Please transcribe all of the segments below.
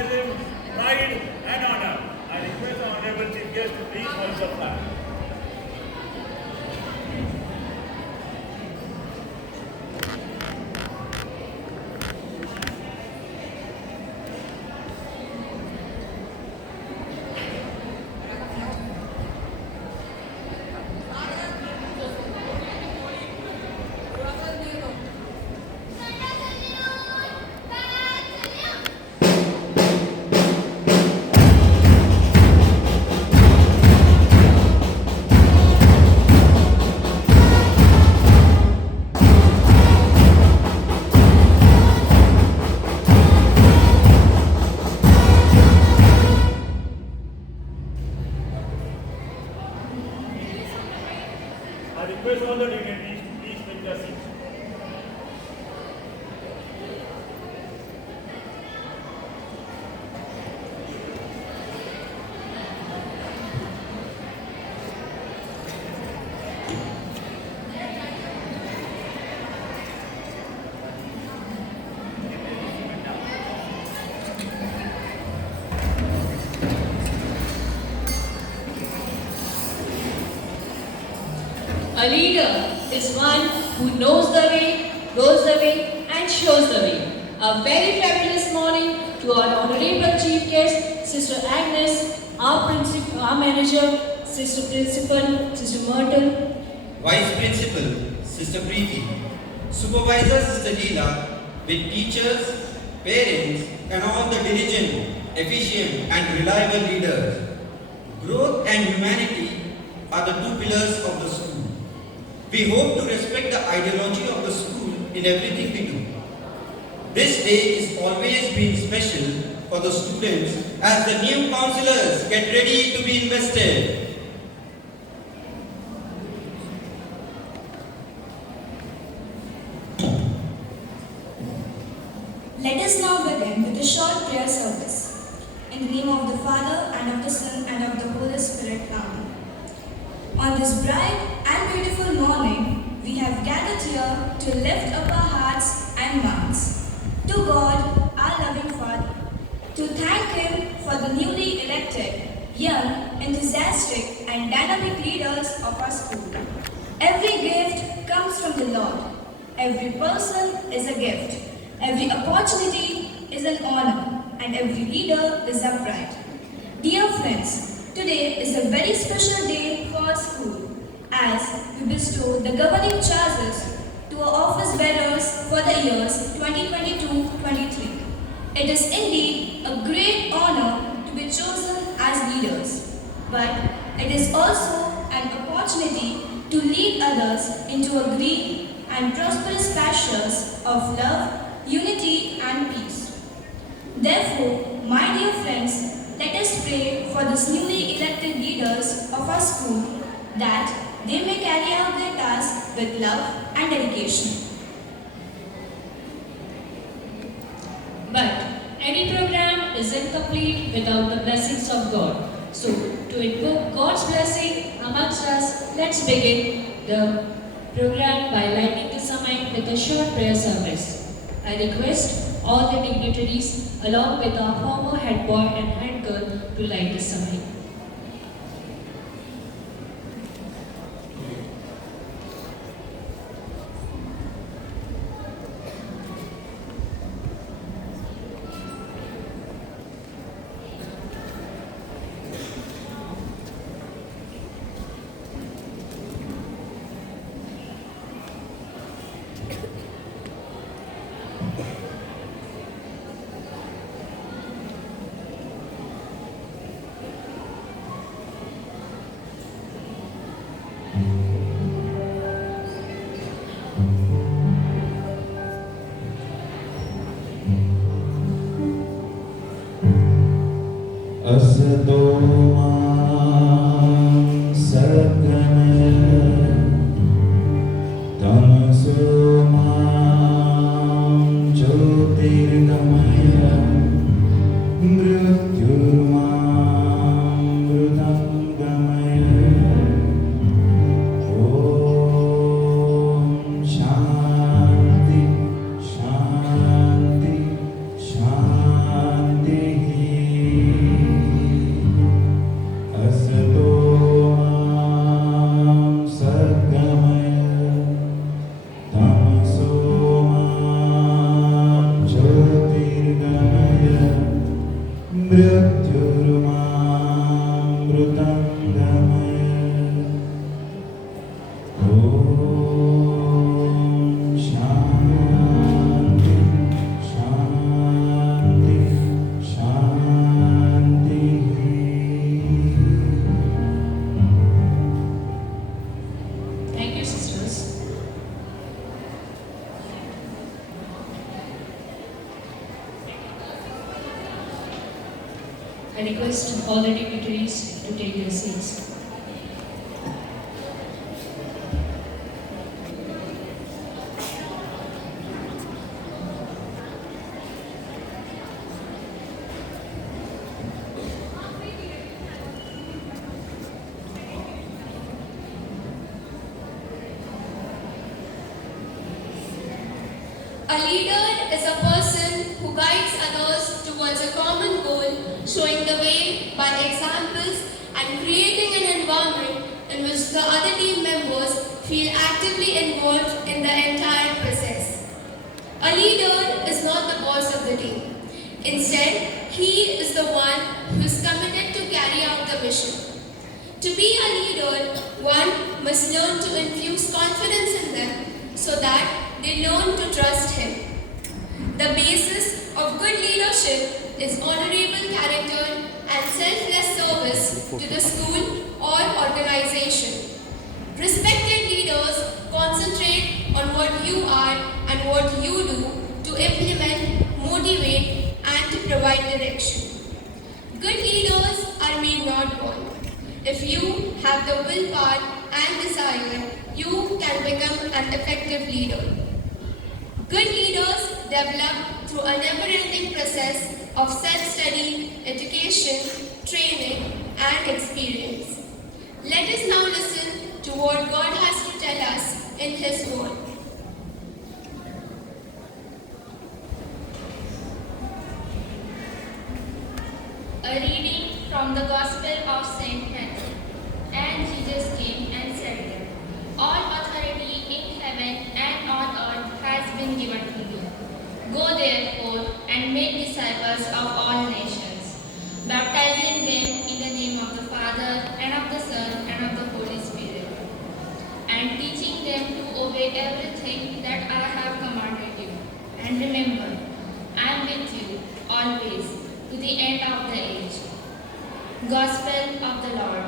enthusiasm, pride, and honor. I request the Honorable Chief Guest to please hoist the flag. I request all the dignitaries to please take their seats. A leader is one who knows the way, goes the way, and shows the way. A very fabulous morning to our honorable chief guest, Sister Agnes, our manager, Sister Principal, Sister Myrtle, Vice Principal, Sister Preeti, Supervisor, Sister Leela, with teachers, parents, and all the diligent, efficient, and reliable leaders. Growth and humanity are the two pillars of the school. We hope to respect the ideology of the school in everything we do. This day is always been special for the students as the new counselors get ready to be invested. Let us now begin with a short prayer service. In the name of the Father, and of the Son, and of the Holy Spirit. Amen. On this bright and beautiful morning, we have gathered here to lift up our hearts and minds to God, our loving Father, to thank Him for the newly elected, young, enthusiastic, and dynamic leaders of our school. Every gift comes from the Lord. Every person is a gift. Every opportunity is an honor, and every leader is a pride. Dear friends, today is a very special day for our school as we bestow the governing charges to our office bearers for the years 2022-23. It is indeed a great honor to be chosen as leaders, but it is also an opportunity to lead others into a green and prosperous pastures of love, unity, and peace. Therefore, my dear friends, let us pray for these newly elected leaders of our school that they may carry out their task with love and dedication. but any program is incomplete without the blessings of God. So, to invoke God's blessing amongst us, let's begin the program by lighting the Samai with a short prayer service. I request all the dignitaries along with our former head boy and head girl to light the Samai. Shanti, Shanti, Shanti. मृत्युर्मामृतं गमय ॐ शान्ति शान्ति शान्तिः Thank you, sisters. I request all the dignitaries to take their seats. A leader is a person who guides others towards a common goal, showing the way by examples and creating an environment in which the other team members feel actively involved in the entire process. A leader is not the boss of the team. Instead, he is the one who is committed to carry out the mission. To be a leader, one must learn to infuse confidence in them so that they learn to trust him. The basis of good leadership is honorable character and selfless service to the school or organization. Respected leaders concentrate on what you are and what you do to implement, motivate, and to provide direction. Good leaders are made not born. If you have the willpower and desire, you can become an effective leader. Good leaders develop through a never-ending process of self-study, education, training, and experience. Let us now listen to what God has to tell us in His Word. A reading from the Gospel of St. Matthew. And Jesus came and said to them, all authority in heaven and on earth has been given to me. Go therefore and make disciples of all nations, baptizing them in the name of the Father and of the Son and of the Holy Spirit, and teaching them to obey everything that I have commanded you. And remember, I am with you always to the end of the age. Gospel of the Lord.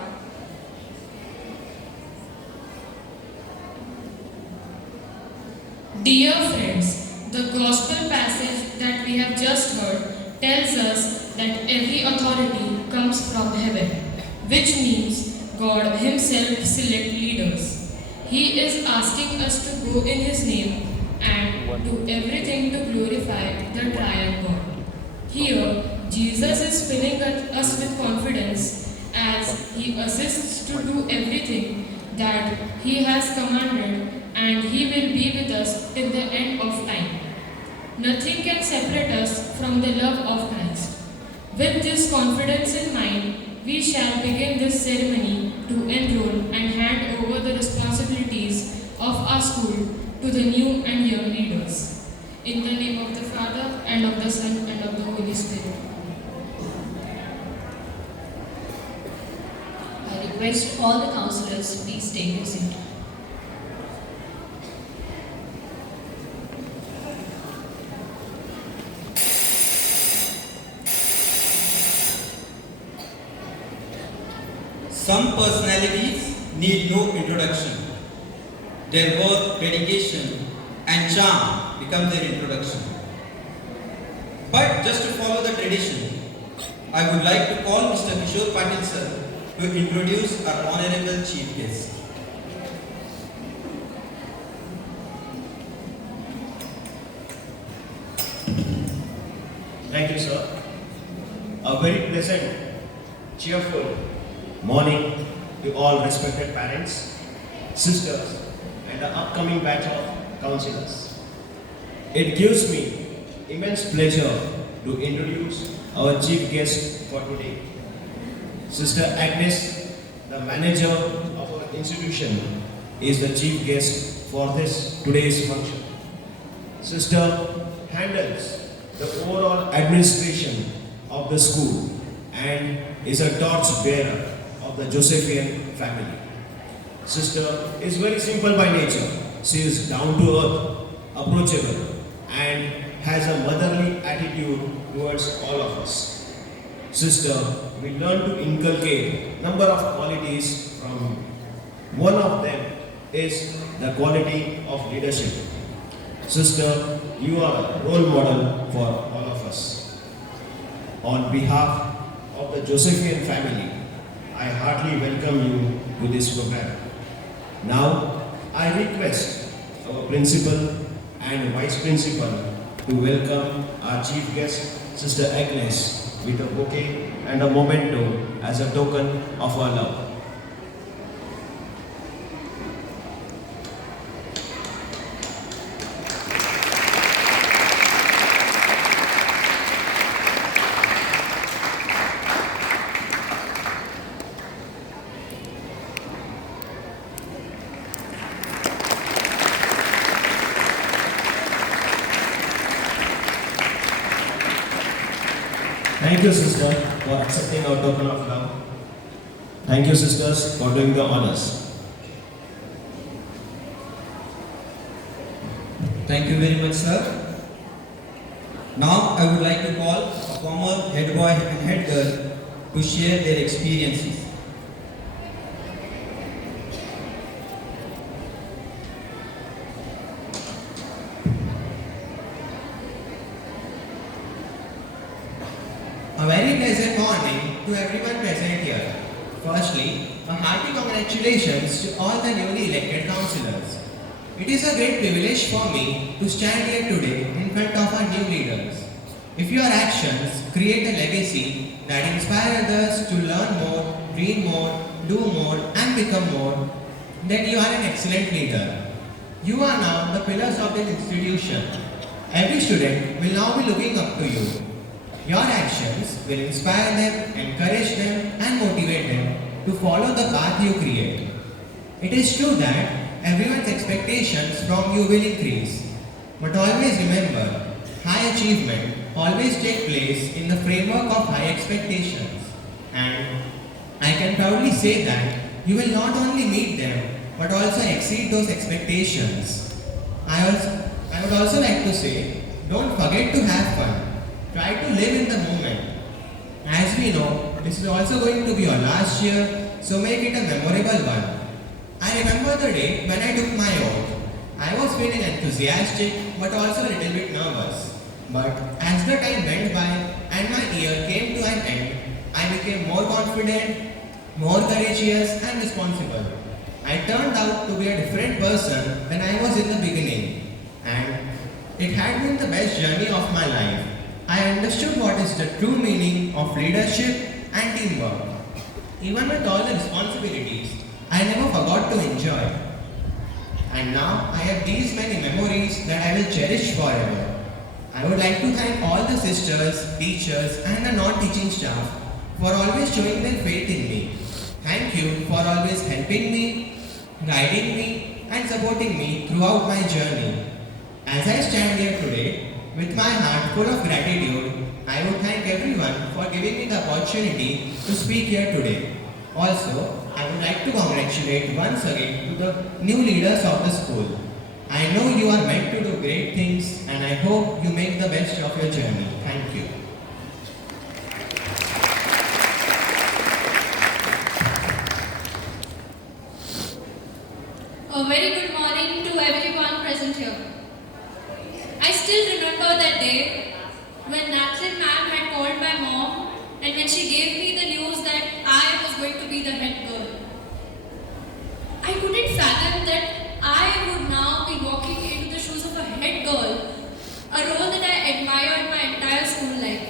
Dear friends, the gospel passage that we have just heard tells us that every authority comes from heaven, which means God Himself selects leaders. He is asking us to go in His name and do everything to glorify the triune God. Here, Jesus is filling us with confidence as He assists to do everything that He has commanded, and He will be with us till the end of time. Nothing can separate us from the love of Christ. With this confidence in mind, we shall begin this ceremony to enroll and hand over the responsibilities of our school to the new and young leaders. In the name of the Father, and of the Son, and of the Holy Spirit. I request all the counselors, please take your seat. Some personalities need no introduction. Their work, dedication, and charm becomes their introduction. But just to follow the tradition, I would like to call Mr. Kishore Patil sir to introduce our honorable chief guest. Thank you, sir. A very pleasant, cheerful morning to all respected parents, sisters, and the upcoming batch of counselors. It gives me immense pleasure to introduce our chief guest for today, Sister Agnes, the manager of our institution, is the chief guest for this today's function. Sister handles the overall administration of the school and is a torch bearer of the Josephian family. Sister is very simple by nature. She is down to earth, approachable, and has a motherly attitude towards all of us. Sister, we learn to inculcate number of qualities from one of them is the quality of leadership. Sister, you are a role model for all of us. On behalf of the Josephian family, I heartily welcome you to this program. Now, I request our principal and vice principal to welcome our chief guest, Sister Agnes, with a bouquet and a memento as a token of our love. Thank you, sister, for accepting our token of love. Thank you, sisters, for doing the honors. Thank you very much, sir. Now I would like to call a former head boy and head girl to share their experiences. A very pleasant morning to everyone present here. Firstly, a hearty congratulations to all the newly elected councillors. It is a great privilege for me to stand here today in front of our new leaders. If your actions create a legacy that inspire others to learn more, dream more, do more and become more, then you are an excellent leader. You are now the pillars of this institution. Every student will now be looking up to you. Your actions will inspire them, encourage them and motivate them to follow the path you create. It is true that everyone's expectations from you will increase. But always remember, high achievement always takes place in the framework of high expectations. And I can proudly say that you will not only meet them, but also exceed those expectations. I would also like to say, don't forget to have fun. Try to live in the moment. As we know, this is also going to be your last year, so make it a memorable one. I remember the day when I took my oath. I was feeling enthusiastic but also a little bit nervous. But as the time went by and my year came to an end, I became more confident, more courageous and responsible. I turned out to be a different person than I was in the beginning. And it had been the best journey of my life. I understood what is the true meaning of leadership and teamwork. Even with all the responsibilities, I never forgot to enjoy. And now I have these many memories that I will cherish forever. I would like to thank all the sisters, teachers and the non-teaching staff for always showing their faith in me. Thank you for always helping me, guiding me and supporting me throughout my journey. As I stand here today, with my heart full of gratitude, I would thank everyone for giving me the opportunity to speak here today. Also, I would like to congratulate once again to the new leaders of the school. I know you are meant to do great things and I hope you make the best of your journey. Thank you. A very good morning to everyone present here. I still remember that day when Nathan ma'am had called my mom and when she gave me the news that I was going to be the head girl. I couldn't fathom that I would now be walking into the shoes of a head girl, a role that I admired my entire school life.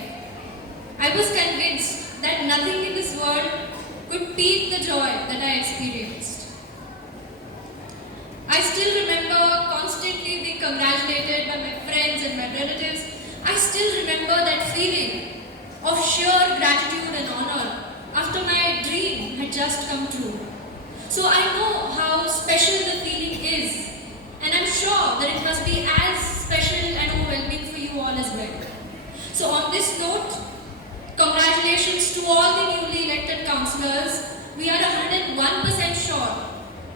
I was convinced that nothing in this world could peak the joy that I experienced. I still remember constantly being congratulated by my friends and my relatives. I still remember that feeling of sheer gratitude and honor after my dream had just come true. So I know how special the feeling is, and I'm sure that it must be as special and overwhelming for you all as well. So on this note, Congratulations to all the newly elected councillors. We are 101% sure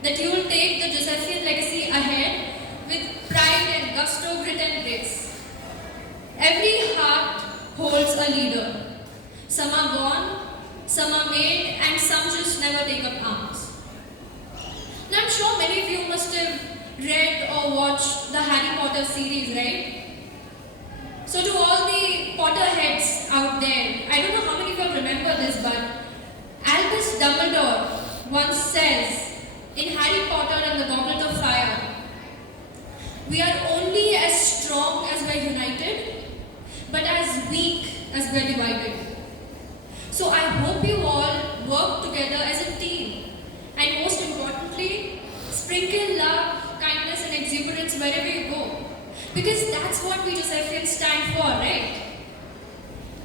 that you will take the Josephian legacy ahead with pride and gusto, grit and grace. Every heart holds a leader. Some are born, some are made, and some just never take up arms. Now I'm sure many of you must have read or watched the Harry Potter series, right? So to all the Potterheads out there, I don't know how many of you remember this, but Albus Dumbledore once says in Harry Potter and the Goblet of Fire, we are only as strong as we're united, but as weak as we're divided. So I hope you all work together as a team, and most importantly, sprinkle love, kindness and exuberance wherever you go. Because that's what we Josephians stand for, right?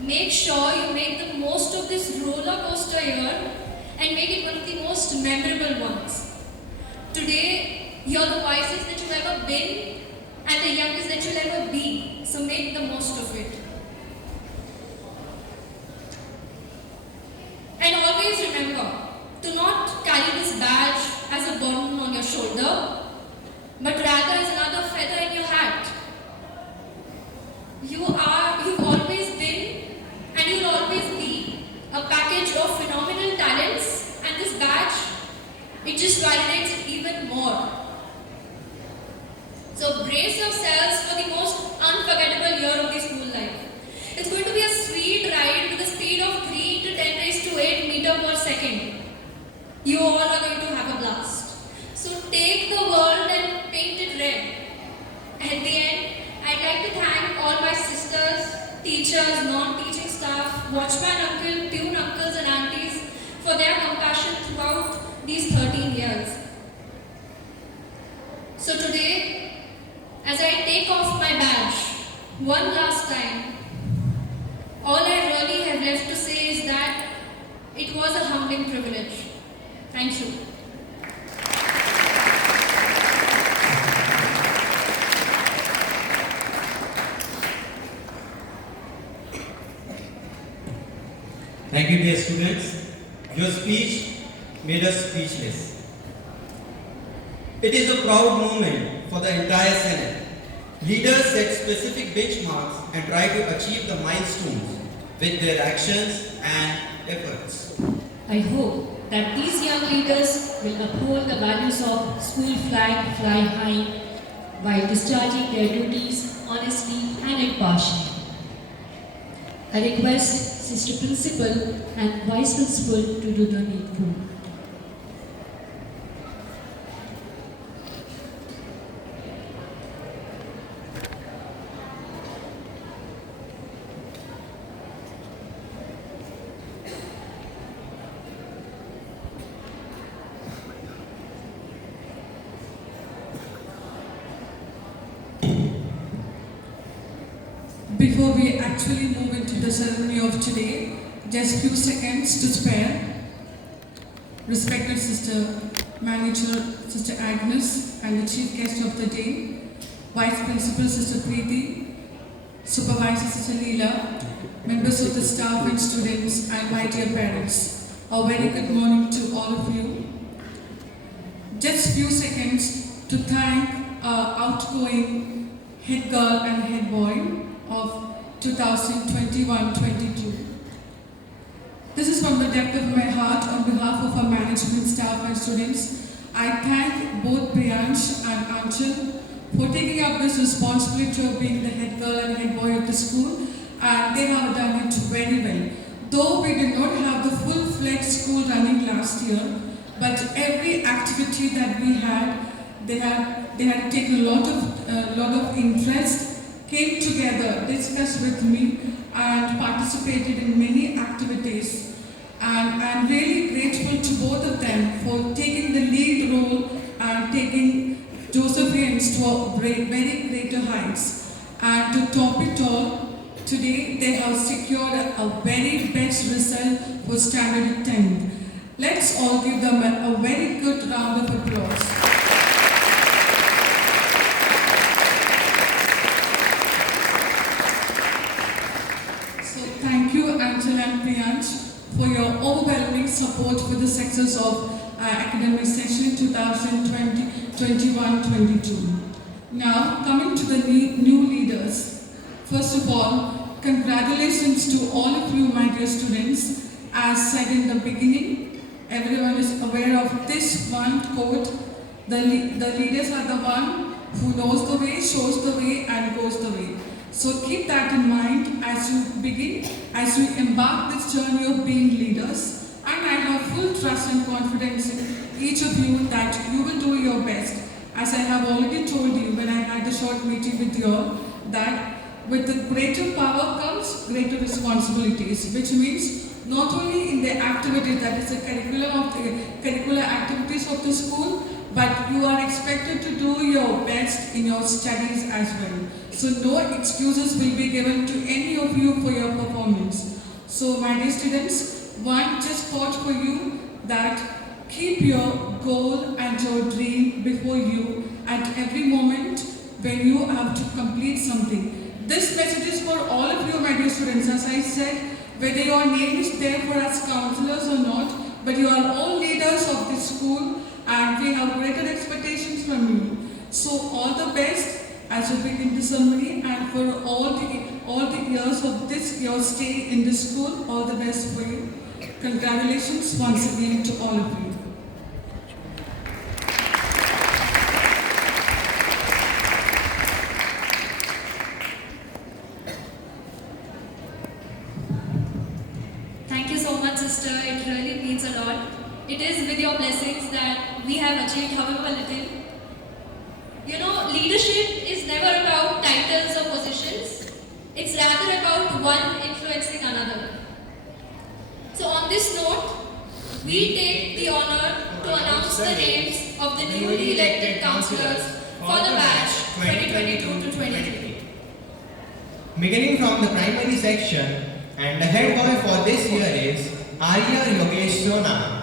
Make sure you make the most of this roller coaster year and make it one of the most memorable ones. Today, you're the wisest that you've ever been and the youngest that you'll ever be. So make the most of it. And always remember to not carry this badge as a burden on your shoulder, but rather as another feather in your hat. You've always been and you'll always be a package of phenomenal talents, and this badge, it just validates it even more. So brace yourselves for the most unforgettable year of the school life. It's going to be a sweet ride with a speed of 3 to 10 raised to 8 meters per second. You all are going to have a blast. So take the world and paint it red. At the end, I'd like to thank all my sisters, teachers, non-teaching staff, watchman uncle, tune uncles and aunties for their compassion throughout these 13 years. So today, as I take off my badge one last time, all I really have left to say is that it was a humbling privilege. Thank you. Thank you, dear students. Your speech made us speechless. It is a proud moment for the entire Senate. Leaders set specific benchmarks and try to achieve the milestones with their actions and efforts. I hope that these young leaders will uphold the values of school flag, fly high, while discharging their duties honestly and impartially. I request Sister Principal and Vice Principal to do the needful. Before we actually move into the ceremony of today, just few seconds to spare. Respected Sister Manager, Sister Agnes, and the Chief Guest of the day, Vice Principal Sister Preeti, Supervisor Sister Leela, members of the staff and students, and my dear parents, a very good morning to all of you. Just few seconds to thank our outgoing head girl and head boy of 2021-22. This is from the depth of my heart on behalf of our management staff and students. I thank both Priyansh and Anchal for taking up this responsibility of being the head girl and head boy of the school, and they have done it very well. Though we did not have the full-fledged school running last year, but every activity that we had, they had taken a lot of interest, came together, discussed with me, and participated in many activities. And I'm really grateful to both of them for taking the lead role and taking Josephians to a very greater heights. And to top it all, today they have secured a very best result for Standard 10. Let's all give them a very good round of applause. Thank you, Angela and for your overwhelming support for the success of academic session 2020-21-22. Now, coming to the new leaders. First of all, congratulations to all of you, my dear students. As said in the beginning, everyone is aware of this one quote: the leaders are the one who knows the way, shows the way, and goes the way. So keep that in mind as you begin, as you embark this journey of being leaders. And I have full trust and confidence in each of you that you will do your best. As I have already told you when I had a short meeting with you all, that with the greater power comes greater responsibilities, which means not only in the activities, that is the curricular activities of the school, but you are expected to do your best in your studies as well. So no excuses will be given to any of you for your performance. So my dear students, one just thought for you that keep your goal and your dream before you at every moment when you have to complete something. This message is for all of you, my dear students. As I said, whether your name is there for us counselors or not, but you are all leaders of this school and we have greater expectations from you. So all the best as you begin the ceremony, and for all the years of this your stay in this school, all the best for you. Congratulations once again to all of you. Thank you so much, sister. It really means a lot. It is with your blessings that we have achieved however little. You know, leadership is never about titles or positions. It's rather about one influencing another. So on this note, we take the honor to announce the names of the newly elected councillors for the batch 2022 to 2023. Beginning from the primary section, and the head boy for this year is Arya Yogesh Sona.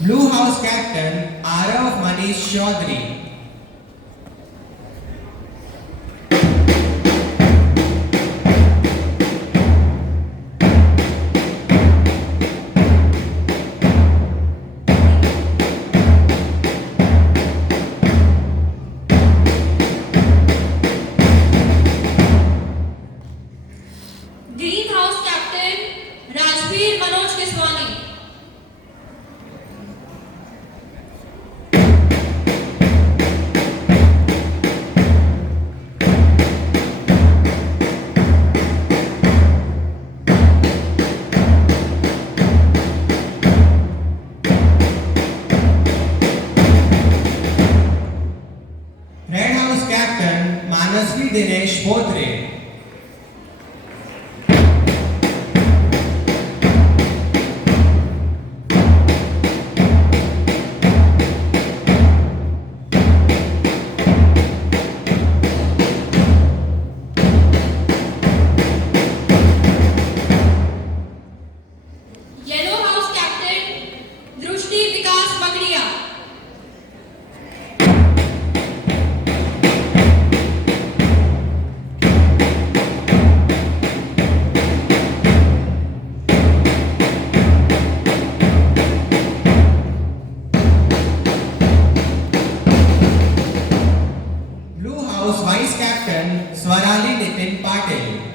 Blue House Captain Arav Manish Chaudhary. Greenhouse Captain Rajveer Manoj Kiswani. Red House Captain Manasvi Dinesh Bothre. Yellow House Captain Drushti Vikas Bagdiya. House Vice Captain Swarali Nitin Patil.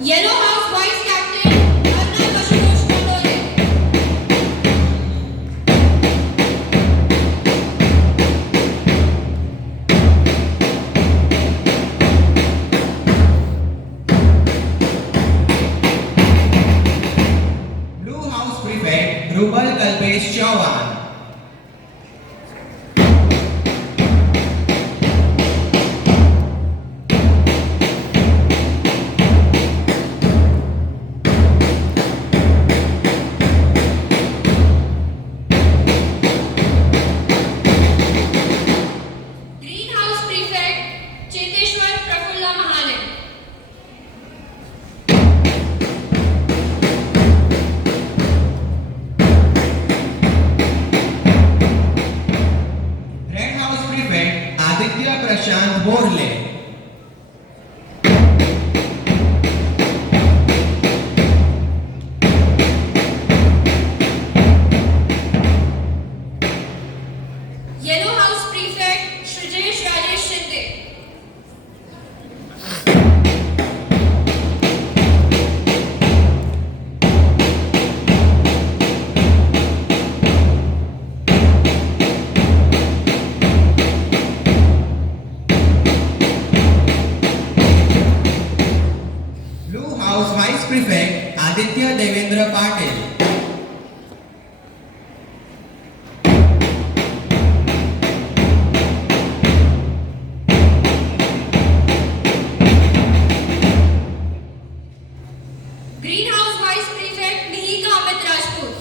Yellow House Vice Captain Arnab Ashutosh Kondole. Blue House Prefect Rubal Kalpesh Chauhan. Green House Prefect Cheteshwar Prafulla Mahale. Red House Prefect Aditya Prashant Borle. Yellow House Prefect Shrijesh Rajesh Shinde. Blue House Vice Prefect Aditya Devendra Patil. Green House Vice Prefect Mihika Amit Rajput.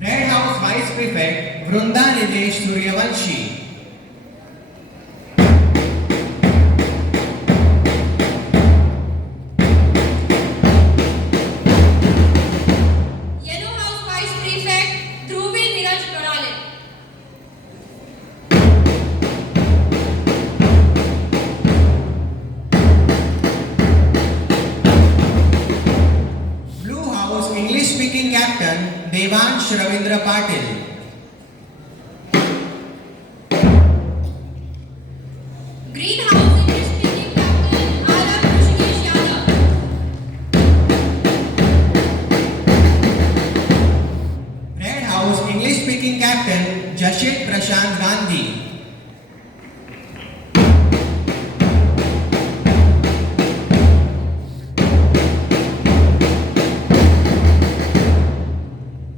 Red House Vice Prefect Vrunda Nilesh Suryavanshi. Yellow House Vice Prefect Dhruvi Niraj Barale. Blue House English Speaking Captain Devansh Ravindra Patil. Green House English Speaking Captain Arab Rishikesh Yadav. Red House English Speaking Captain Jashit Prashant Gandhi.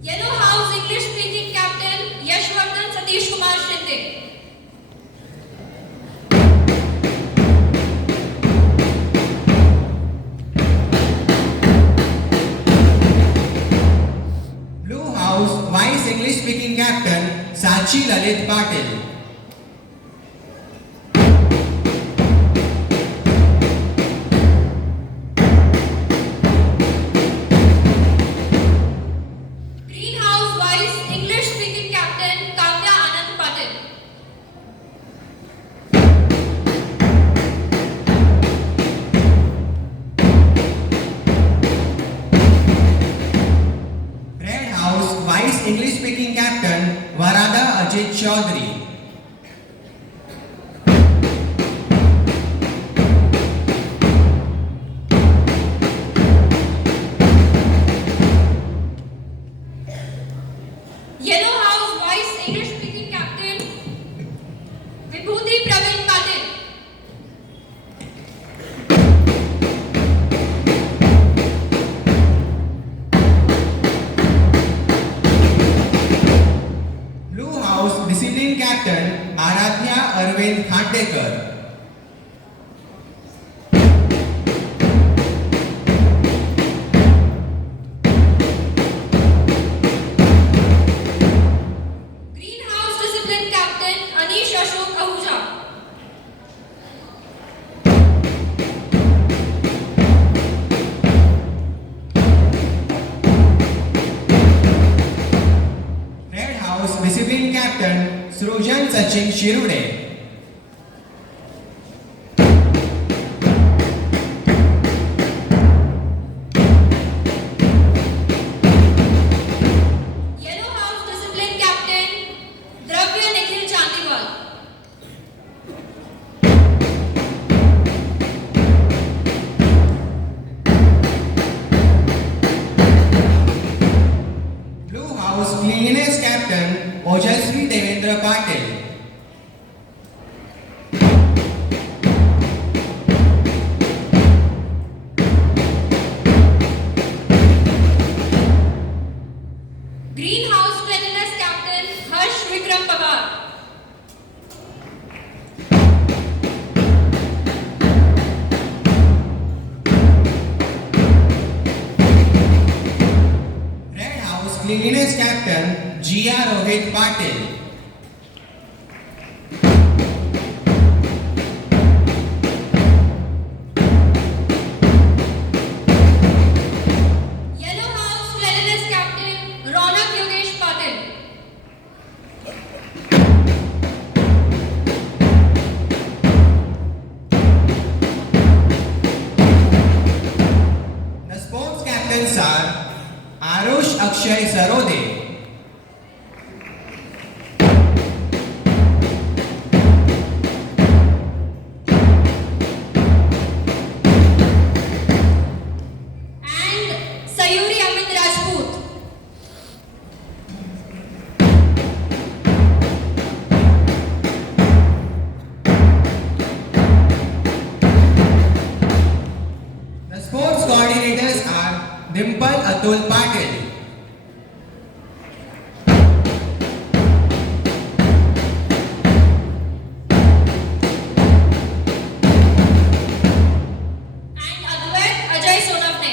Yellow House English Speaking Captain Yashwardhan Satish Kumar Shinde. Blue House Vice English Speaking Captain Sachi Lalit Patil. Green House Vice English Speaking Captain Kavya Anand Patil. Red House Vice English Speaking Captain Varada Ajit Chaudhary. Yellow House Vice English Speaking Captain Vibhuti Praveen Patil. Blue House Discipline Captain Sachin Shirude. Yellow House Discipline Captain Dravya Nikhil Chandiwal. Blue House Cleanliness Captain Ojasvi Devendra Patil. Greenhouse Cleanliness Captain Harsh Vikram Pawar. Red House Cleanliness Captain G.R. Rohit Patil. Yellow House Cleanliness Captain Ronak Yogesh Patil. The sports captains are Arush Akshay Sarode, And Sayuri Amit Rajput. the sports coordinators are Dimple Atul Patil. And Advait Ajay Sonavne.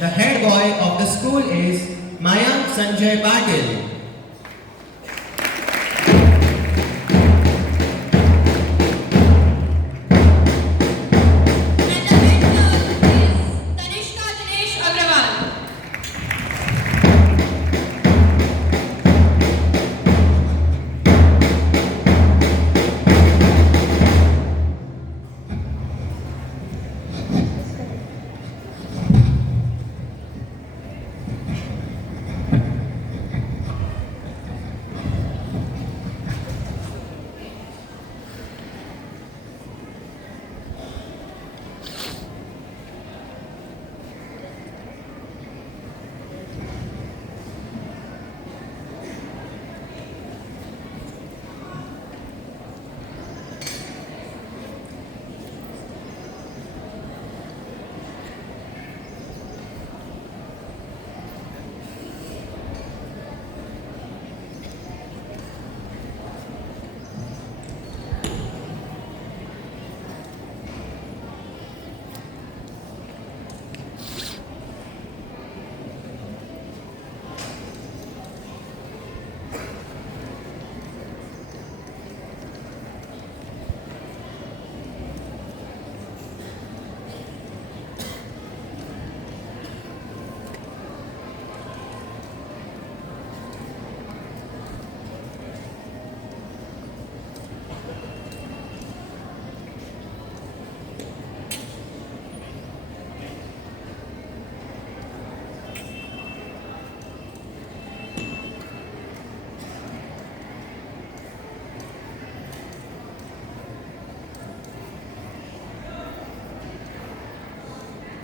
the head boy of the school is Mayank Sanjay Patil.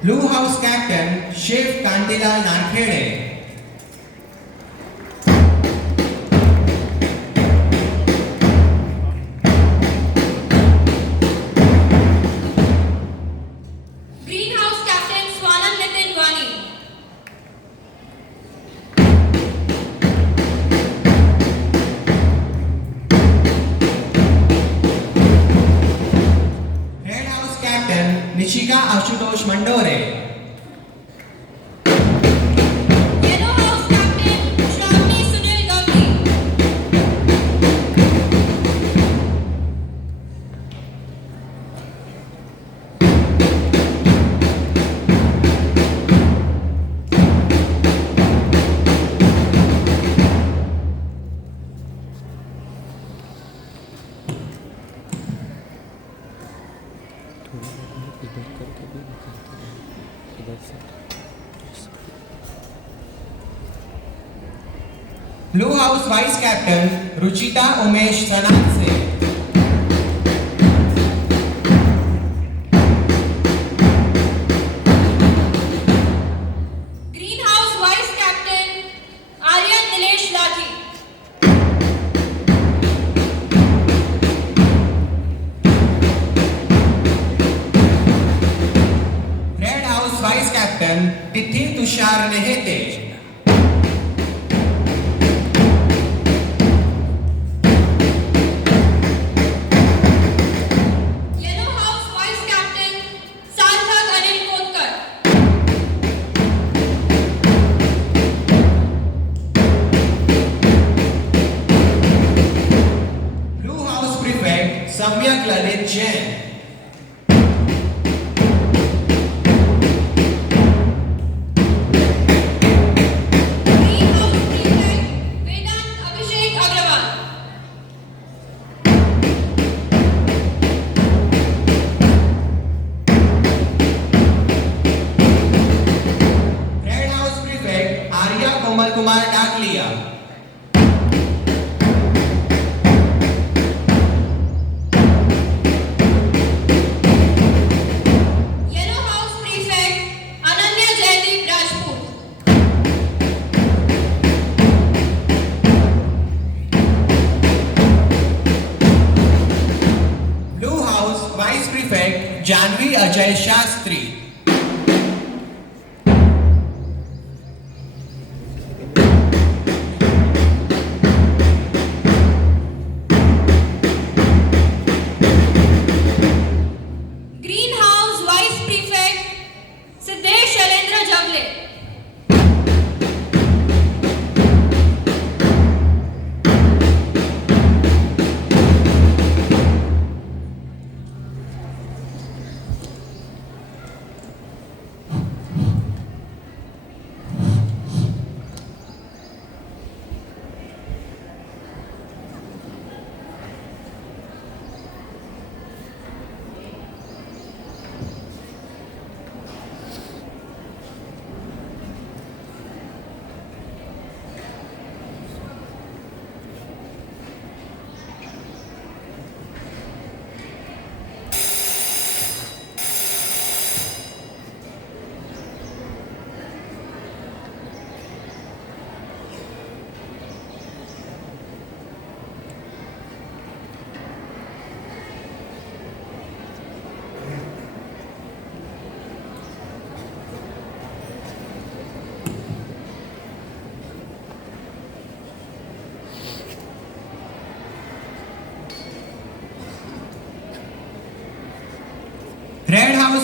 Blue House Captain Shiv Kandilal Narkhede. Greenhouse Captain Swanam Nitin Wani. Red House Captain Nishika Ashutosh Mandore. Yellow House Captain Shravani Sunil Gauri. Blue House Vice Captain Ruchita Umesh Sananse. Greenhouse Vice Captain Aryan Nilesh Lathi. Red House Vice Captain Tithi Tushar Nehete. Yellow House Vice Captain Sarthak Anil Kotkar. Blue House Prefect Samyak Lalit Jain. Greenhouse Prefect Vedant Abhishek Agrawal. Red House Prefect Arya Komal Kumar Daklia. Yellow House Prefect Ananya Jaideep Rajput. Blue House Vice Prefect Janvi Ajay Shastri. Greenhouse Vice Prefect Siddesh Shalendra Javle.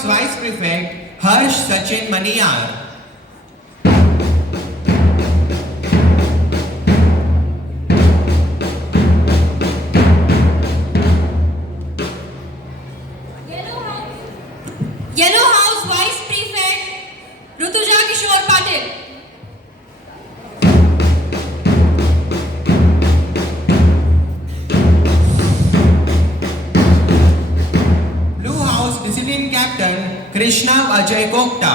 House Vice Prefect Harsh Sachin Maniyar. Yellow House Vice Prefect Rutuja Kishore Patil. Blue House Discipline Captain Krishna Ajay Kokta.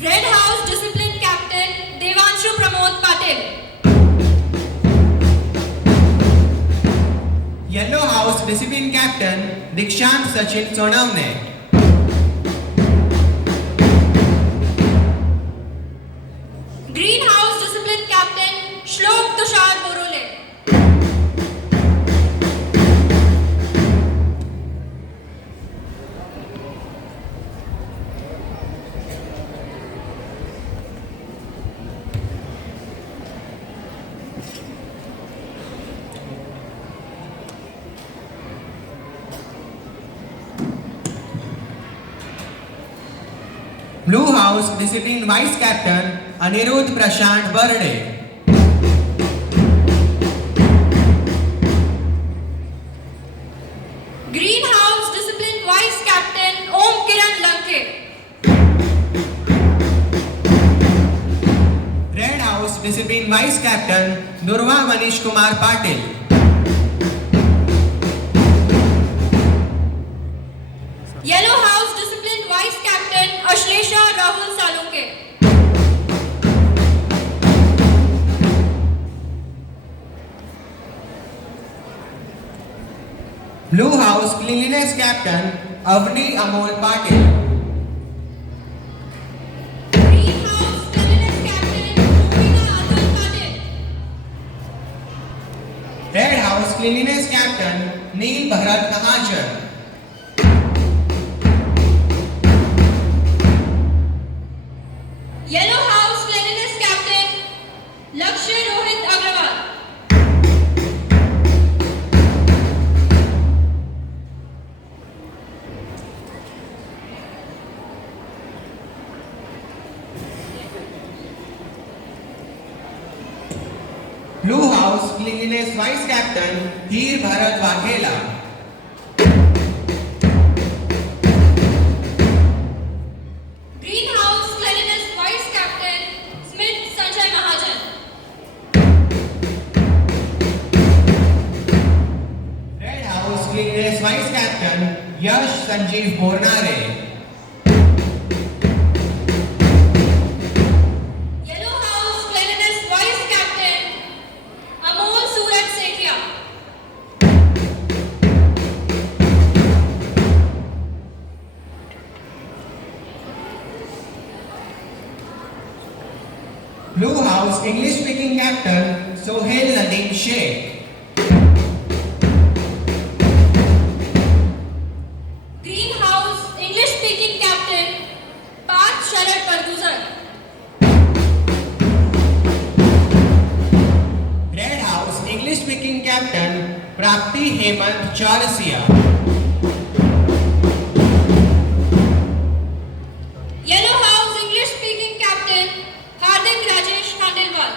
Red House Discipline Captain Devanshu Pramod Patil. Yellow House Discipline Captain Dikshant Sachin Sonamne. Green House Discipline Captain Shlok Tushar Borole. Blue House Discipline Vice Captain Anirudh Prashant Barde. Green House Discipline Vice Captain Om Kiran Lanke. Red House Discipline Vice Captain Durva Manish Kumar Patil. Yellow House Discipline Vice Captain Ashlesha Rahul Salunke. Blue House Cleanliness Captain Avni Amol Patil. Green House Cleanliness Captain Rupina Atul Patil. Red House Cleanliness Captain Neil Bharat Mahajan. Yellow House Cleanliness Captain Lakshya Rohit Agrawal. Blue House Cleanliness Vice Captain Heer Bharat Waghela. Green House Cleanliness Vice Captain Smith Sanjay Mahajan. Red House Cleanliness Vice Captain Yash Sanjeev Bornare. Yellow House Cleanliness Vice Captain Amol Suraj Sethia. Blue House English Speaking Captain Sohail Nadeem Sheikh. Green House English Speaking Captain Parth Sharad Parguzar. Red House English Speaking Captain Prapti Hemant Chaurasia. Yellow House English Speaking Captain Hardik Rajesh Khandelwal.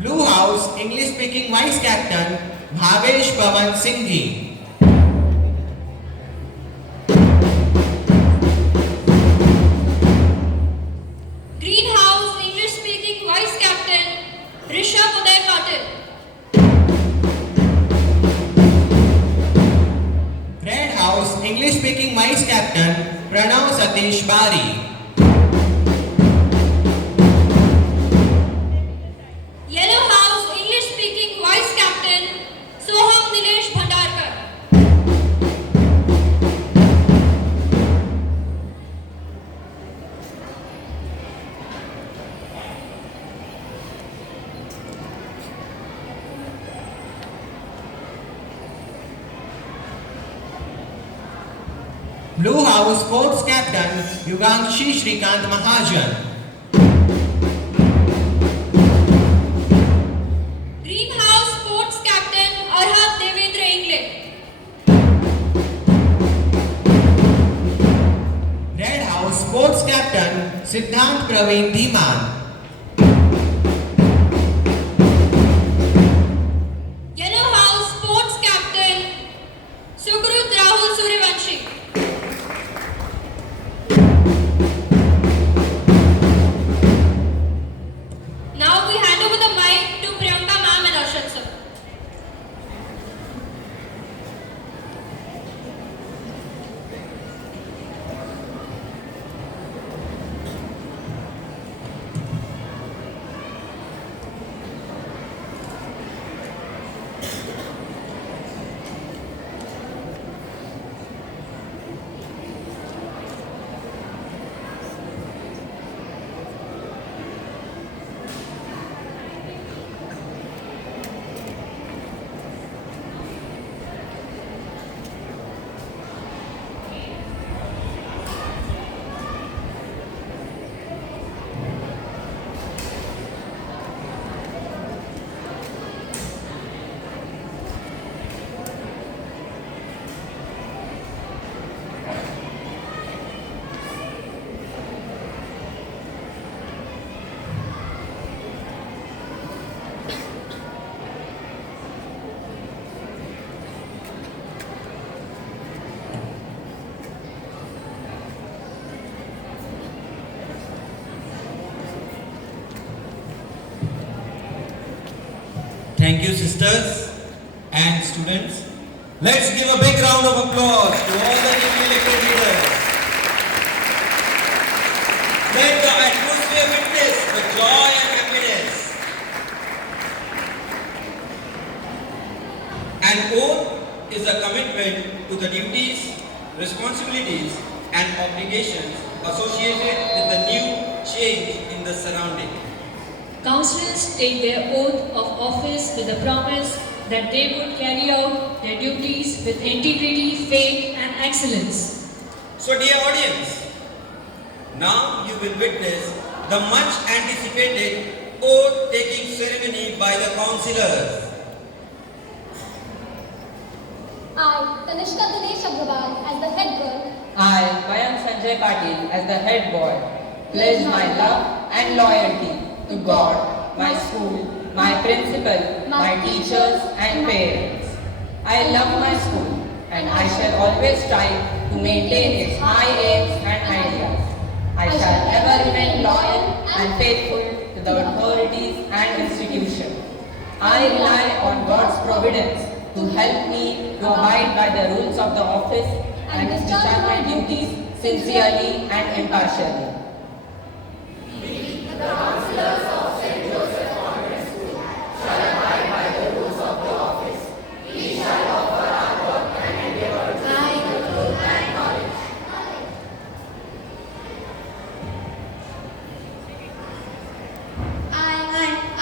Blue House English Speaking Vice Captain Bhavesh Pawan Singhi. Green House English Speaking Vice Captain Rishabh Uday Patil. Red House English Speaking Vice Captain Pranav Satish Bari. Yellow House English Speaking Vice Captain Soham Nilesh Bhandarkar. Blue House Sports Captain Yugangshi Shrikant Mahajan. Siddhant Praveen Dhiman. Yellow House Sports Captain Sukrut Rahul Suryavanshi. Now we hand over the mic to Priyanka ma'am and Arshad sir. Thank you, sisters and students. Let's give a big round of applause to all the newly elected leaders. Let the atmosphere witness the joy and happiness. An oath is a commitment to the duties, responsibilities, and obligations associated with the new change in the surrounding. Councillors take their oath of office with the promise that they would carry out their duties with integrity, faith, and excellence. So, dear audience, now you will witness the much anticipated oath-taking ceremony by the councillors. I, Tanishka Dinesh Agrawal, as the head girl. I, Mayank Sanjay Patil, as the head boy, pledge my love and loyalty to God, my school, my principal, my teachers and parents. I love my school and I shall always strive to maintain its high aims and ideals. I shall ever remain loyal and faithful to the authorities and institutions. I rely on God's providence to help me to abide by the rules of the office and discharge my duties sincerely and impartially. The councillors of St.Joseph School shall abide by the rules of the office. We shall offer our work and endeavour to seek the truth and knowledge. I,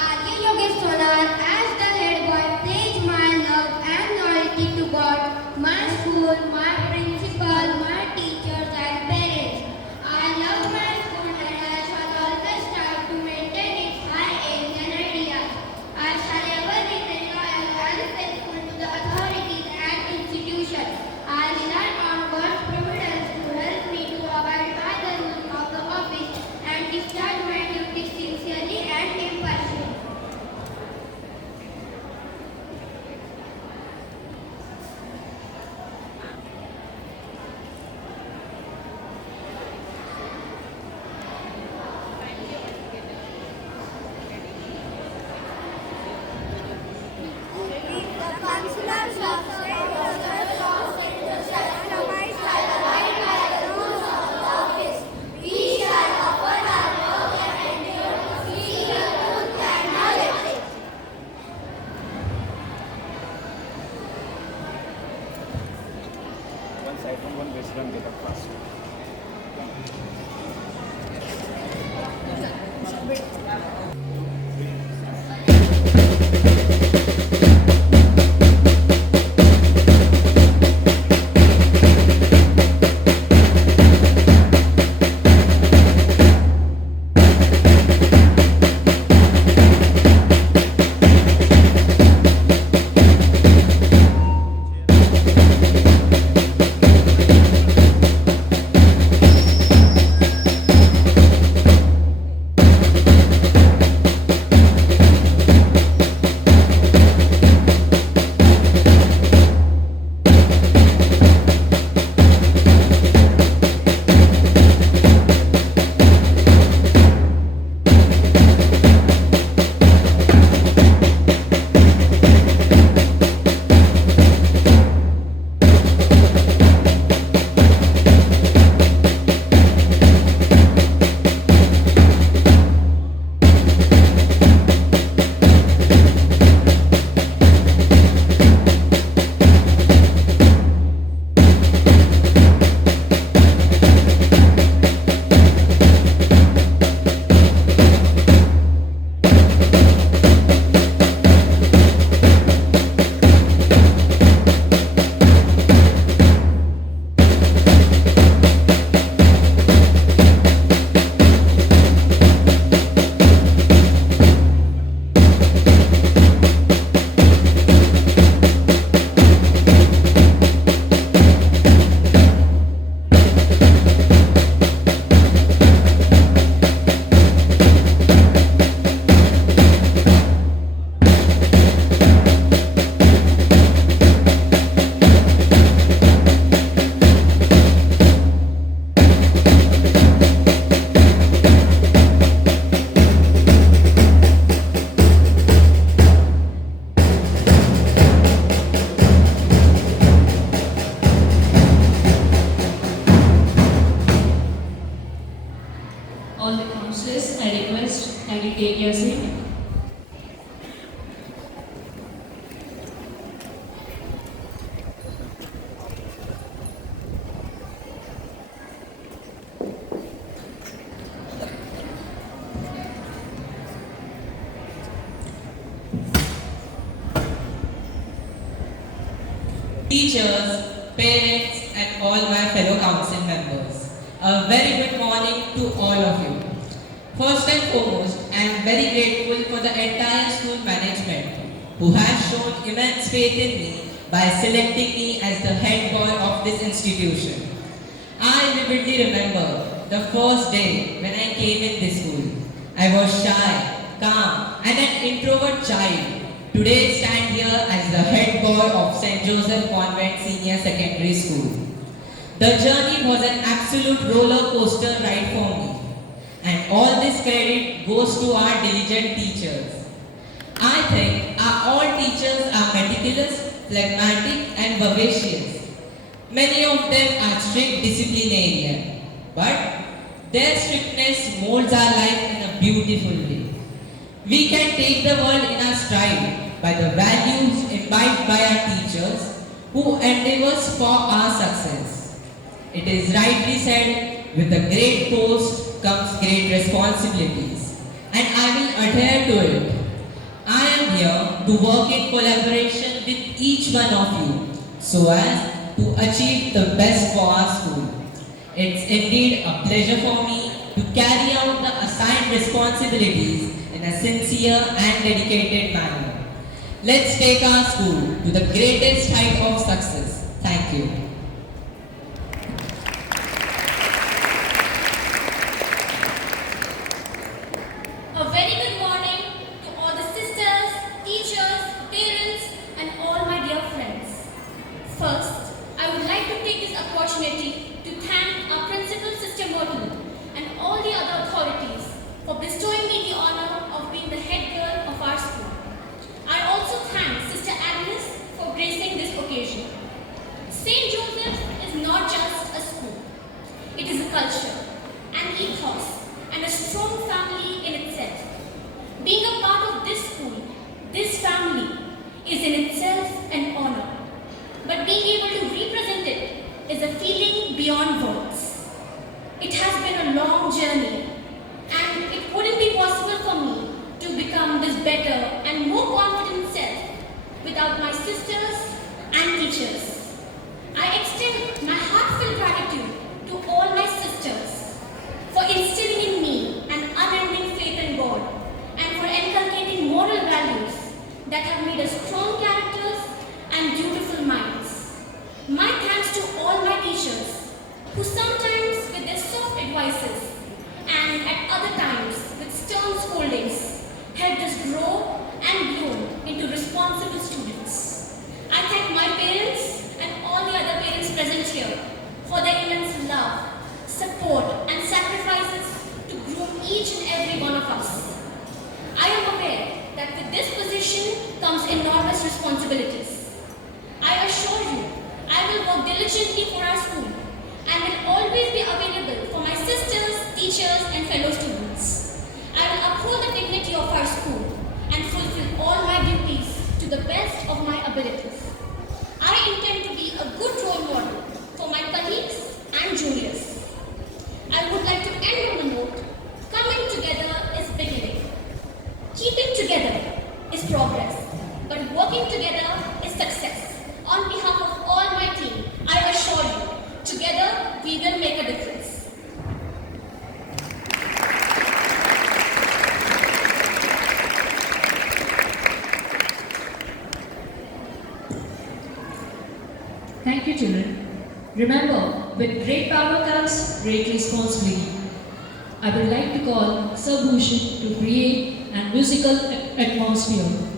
Arya Yogesh Sonar, as the head boy, pledge my love and loyalty to God, my school, my principal, my teachers and parents. I love my school and I shall always strive to maintain its high aims and ideas. I shall ever remain loyal and faithful to the authorities and institutions. I rely on God's providence to help me to abide by the rules of the office and discharge my duties sincerely and impartially. teachers, parents, and all my fellow council members. A very good morning to all of you. First and foremost, I am very grateful for the entire school management who has shown immense faith in me by selecting me as the head boy of this institution. I vividly remember the first day when I came in this school. I was shy, calm, and an introvert child. Today stand here as the head boy of St.Joseph Convent Sr.Sec.School. The journey was an absolute roller coaster ride for me, and all this credit goes to our diligent teachers. I think all teachers are meticulous, phlegmatic, and vivacious. Many of them are strict disciplinarian, but their strictness molds our life in a beautiful way. We can take the world in our stride by the values imbibed by our teachers who endeavors for our success. It is rightly said, with a great post comes great responsibilities, and I will adhere to it. I am here to work in collaboration with each one of you so as to achieve the best for our school. It's indeed a pleasure for me to carry out the assigned responsibilities in a sincere and dedicated manner. Let's take our school to the greatest height of success. Thank you. A very good morning to all the sisters, teachers, parents, and all my dear friends. First, I would like to take this opportunity to thank our principal, Sister Myrtle, and all the other authorities for bestowing me the honor of being the head girl of our school. I also thank Sister Agnes for gracing this occasion. St. Joseph is not just a school. It is a culture, an ethos, and a strong family in itself. Being a part of this school, this family, is in itself an honor. But being able to represent it is a feeling beyond words. It has been a long journey, and it wouldn't be possible for me to become this better and more confident self without my sisters and teachers. I extend my heartfelt gratitude to all my sisters for instilling in me an unending faith in God and for inculcating moral values that have made us strong characters and beautiful minds. My thanks to all my teachers who sometimes with their soft advices and at other times with stern scoldings helped us grow and grow into responsible students. I thank my parents and all the other parents present here for their immense love, support, and sacrifices to groom each and every one of us. I am aware that with this position comes enormous responsibilities. I assure you, I will work diligently for our school and will always be available for my sisters, teachers, and fellow students. I will uphold the dignity of our school and fulfill all my duties to the best of my abilities. I intend to be a good role model for my colleagues and juniors. I would like to end on the note, coming together is beginning. Keeping together is progress, but working together is success. On behalf of all my team, I assure you, together we will make a difference. Thank you, children. Remember, with great power comes great responsibility. I would like to call Sir Bhushan to create a musical atmosphere.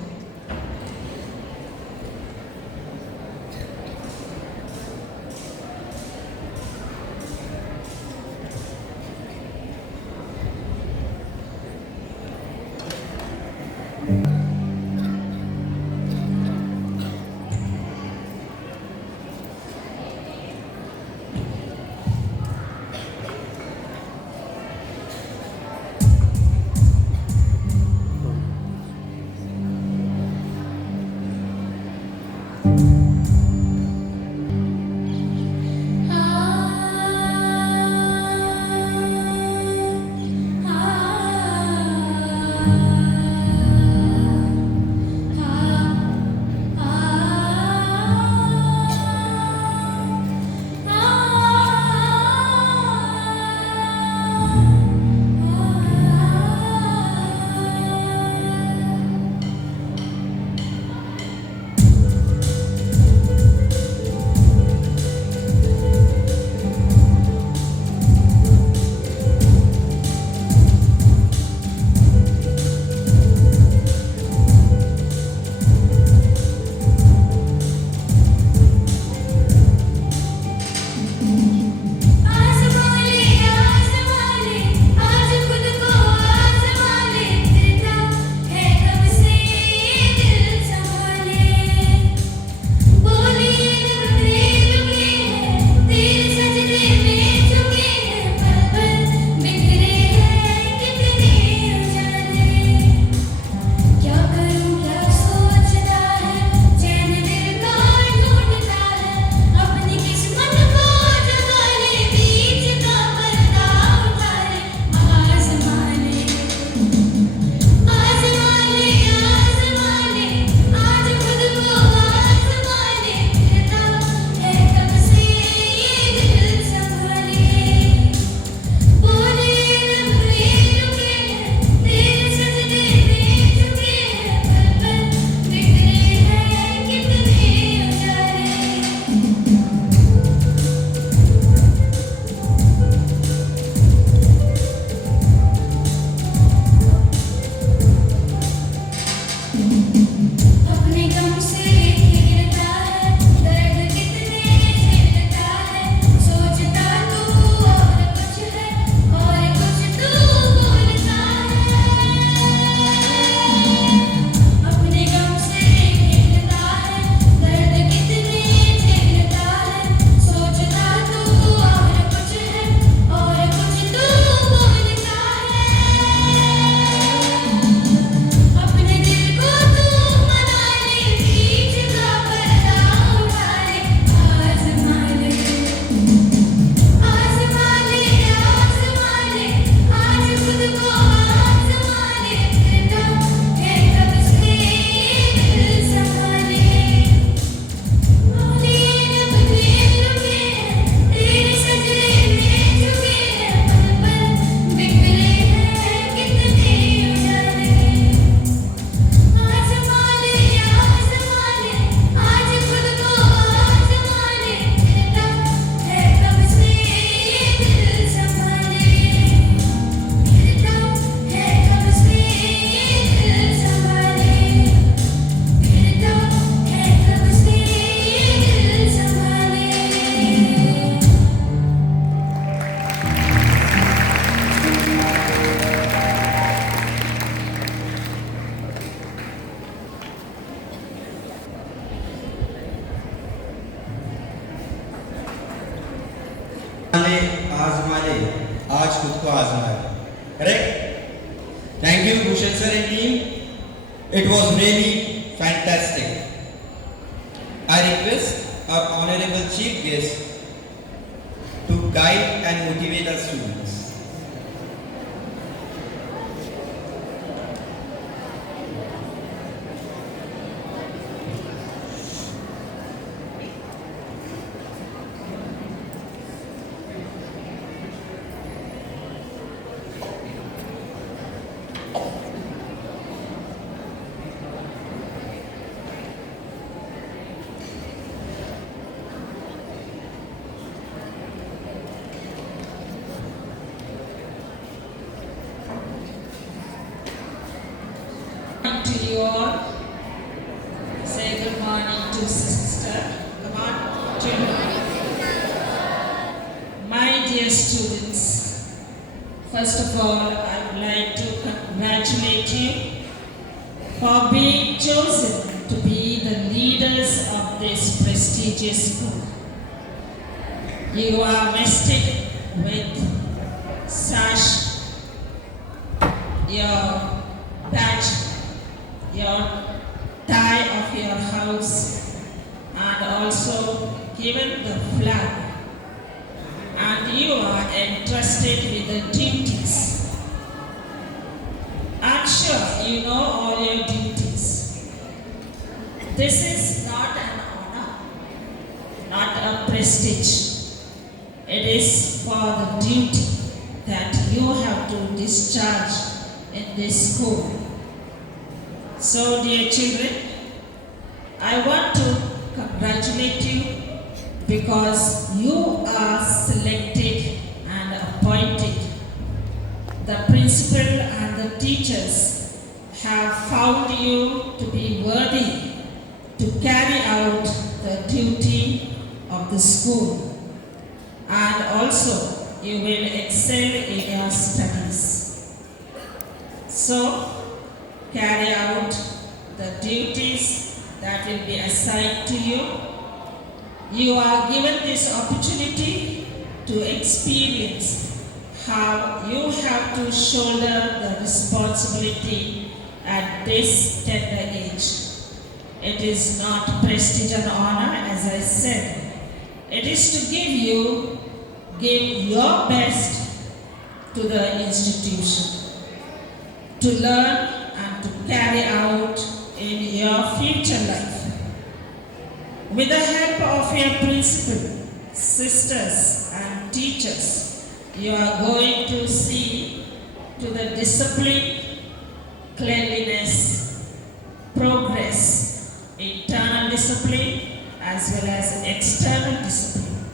संभाले आजमाले आज खुद को आजमाए. Correct? Thank you, Bhushan sir and team. It was really fantastic. I request our honorable chief guest to guide and motivate our students. To you all, say good morning to sister. Come on, children. My dear students, first of all, I would like to congratulate you for being chosen to be the leaders of this prestigious school. You are vested with sash, your badge, your tie of your house, and also given the flag, and you are entrusted with the duties. I'm sure you know all your duties. This is not an honor, not a prestige. It is for the duty that you have to discharge in this school. So, dear children, I want to congratulate you because you are selected and appointed. The principal and the teachers have found you to be worthy to carry out the duty of the school, and also you will excel in your studies. So, carry out the duties that will be assigned to you. You are given this opportunity to experience how you have to shoulder the responsibility at this tender age. It is not prestige and honor, as I said. It is to give your best to the institution, to learn and to carry out in your future life. With the help of your principal, sisters and teachers, you are going to see to the discipline, cleanliness, progress, internal discipline as well as external discipline.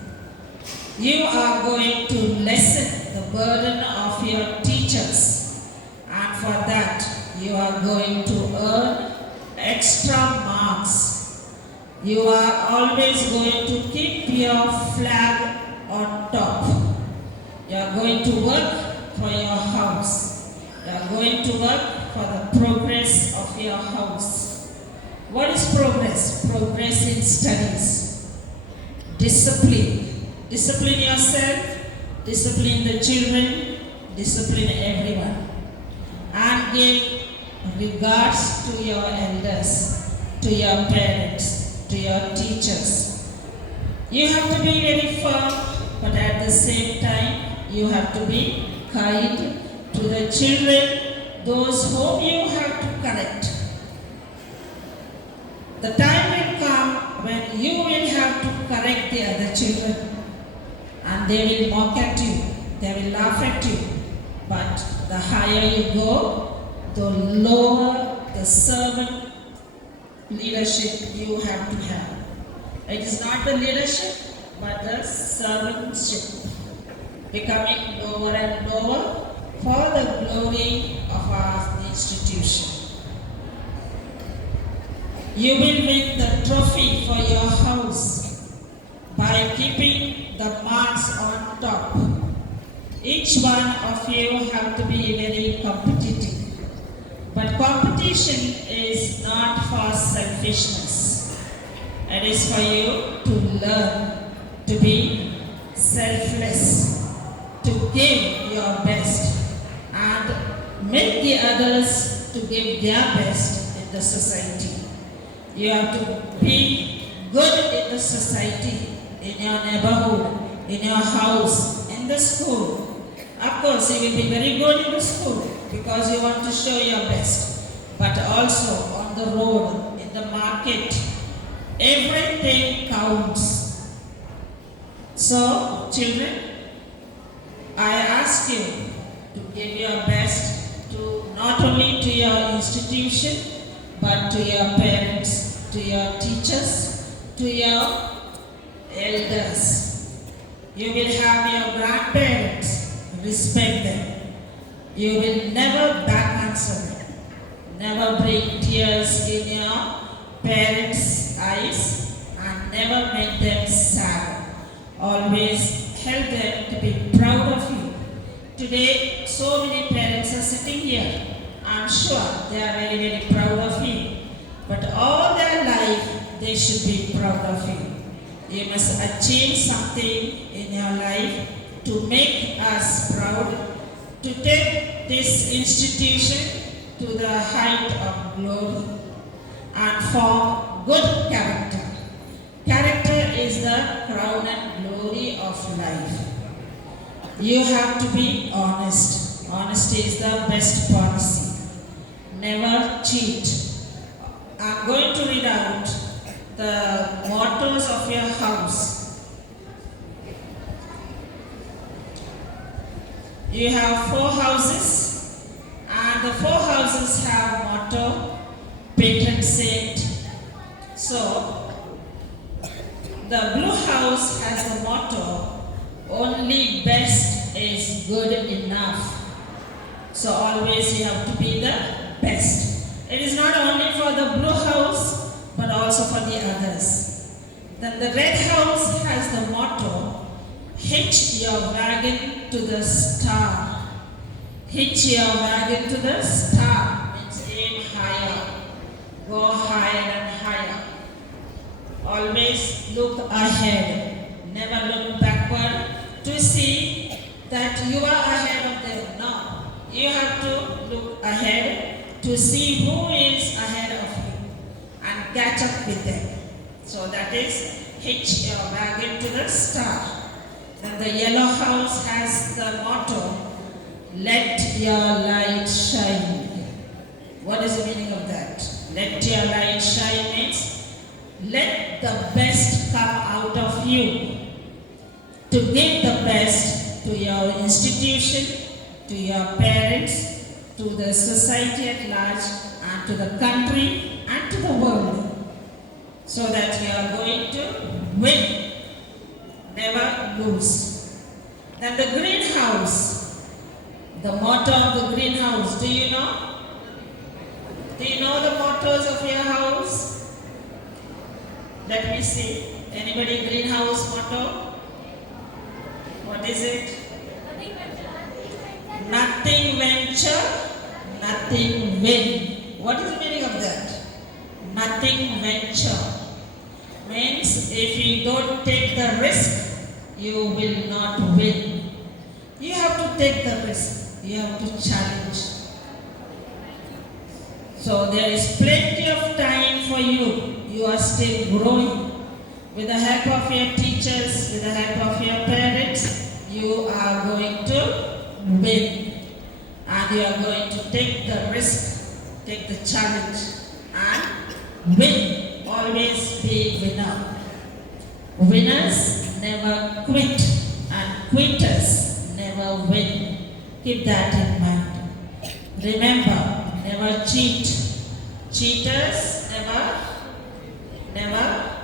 You are going to lessen the burden of your teachers, and for that you are going to earn extra marks. You are always going to keep your flag on top. You are going to work for your house. You are going to work for the progress of your house. What is progress? Progress in studies. Discipline. Discipline yourself, discipline the children, discipline everyone. And give regards to your elders, to your parents, to your teachers. You have to be very firm, but at the same time, you have to be kind to the children, those whom you have to correct. The time will come when you will have to correct the other children, and they will mock at you, they will laugh at you. But the higher you go, the lower the servant leadership you have to have. It is not the leadership, but the servantship, becoming lower and lower for the glory of our institution. You will win the trophy for your house by keeping the marks on top. Each one of you have to be very competitive. But competition is not for selfishness. It is for you to learn to be selfless, to give your best and make the others to give their best in the society. You have to be good in the society, in your neighborhood, in your house, in the school. Of course, you will be very good in the school because you want to show your best, but also on the road, in the market, everything counts. So, children, I ask you to give your best to not only to your institution, but to your parents, to your teachers, to your elders. You will have your grandparents, respect them. You will never back answer them. Never bring tears in your parents' eyes and never make them sad. Always help them to be proud of you. Today, so many parents are sitting here. I'm sure they are very, very proud of you. But all their life, they should be proud of you. You must achieve something in your life to make us proud, to take this institution to the height of glory and form good character. Character is the crown and glory of life. You have to be honest. Honesty is the best policy. Never cheat. I'm going to read out the mottos of your house. You have 4 houses, and the 4 houses have motto, patron saint. So, the blue house has the motto, only best is good enough. So always you have to be the best. It is not only for the blue house, but also for the others. Then the red house has the motto, hitch your wagon to the star. Hitch your wagon to the star means aim higher, go higher and higher. Always look ahead, never look backward to see that you are ahead of them. No, you have to look ahead to see who is ahead of you and catch up with them. So that is hitch your wagon to the star. Then the yellow house has the motto, let your light shine. What is the meaning of that? Let your light shine means let the best come out of you. To give the best to your institution, to your parents, to the society at large, and to the country and to the world. So that you are going to win, never lose. Then the greenhouse, the motto of the greenhouse, do you know? Do you know the mottos of your house? Let me see. Anybody greenhouse motto? What is it? Nothing venture, nothing win. What is the meaning of that? Nothing venture means if you don't take the risk, you will not win. You have to take the risk. You have to challenge. So there is plenty of time for you. You are still growing. With the help of your teachers, with the help of your parents, you are going to win. And you are going to take the risk, take the challenge, and win. Always be winner. Winners never quit, and quitters never win. Keep that in mind. Remember, never cheat. Cheaters never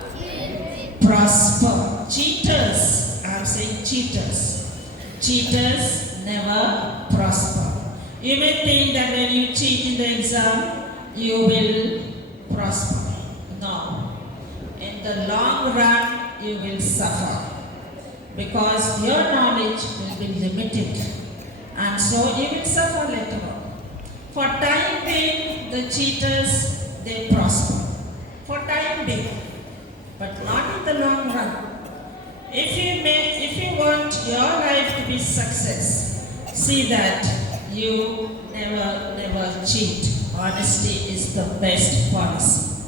prosper. Cheaters, I'm saying cheaters. Cheaters never prosper. You may think that when you cheat in the exam, you will prosper. No. In the long run, you will suffer. Because your knowledge will be limited. And so you will suffer later on. For time being, the cheaters, they prosper. For time being. But not in the long run. If you want be success, see that you never cheat. Honesty is the best policy.